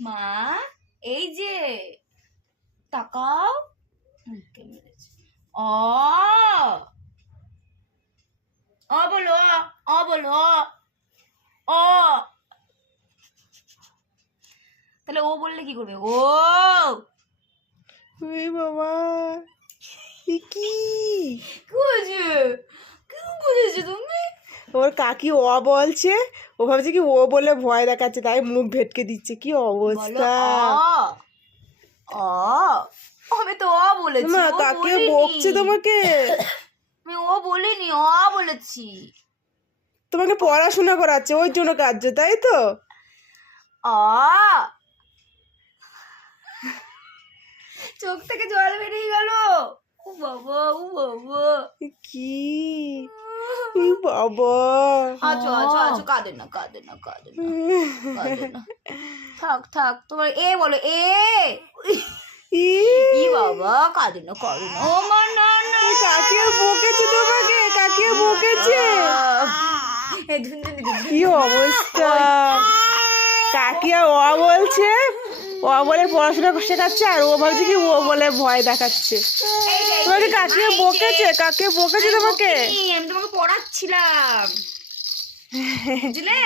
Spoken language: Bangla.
মা এই যে তাকাও। অ অ বলো, অ বলো, অ। তাহলে ও বললে কি করবে? ও ওই বাবা, কি কি বুঝে, কি বুঝেছো তুমি? ওর কাকি ও বলছে, ও ভাবছে কি ও বলে ভয় দেখাচ্ছে, তাই মুখ ভেটকে দিচ্ছে। কি বলো অবস্থা! অ। আমি তো অ বলেছি, মা ও কাকে বলিনি। বকছে তোমাকে? আমি ও বলিনি, অ বলেছি। তোমাকে পড়াশোনা করাচ্ছে, ওই জন্য কাঁদছো, তাই তো? অ। চোখ থেকে জল বেরিয়ে গেল। ও বাবা, ও বাবা, কি বাবা! আছো আছো আছো, কাঁদে না কাঁদে না কাঁদে না কাঁদে না। থাক থাক, তোমার এ বলো, এ। ই বাবা, কাঁদে না কাঁদে না। ও মা না না, কাকিয়া বকেছে তোমাকে, কাকিয়া বকেছে। কি অবস্থা! কাকিয়া ও বলছে, ও বলে পড়াশোনা শেখাচ্ছে, আর ও ভাবছে কি ও বলে ভয় দেখাচ্ছে। তোমাকে কাকিয়া বকেছে, কাকিয়া বকেছে তোমাকে। আমি তোমাকে পড়াচ্ছিলাম, বুঝলে?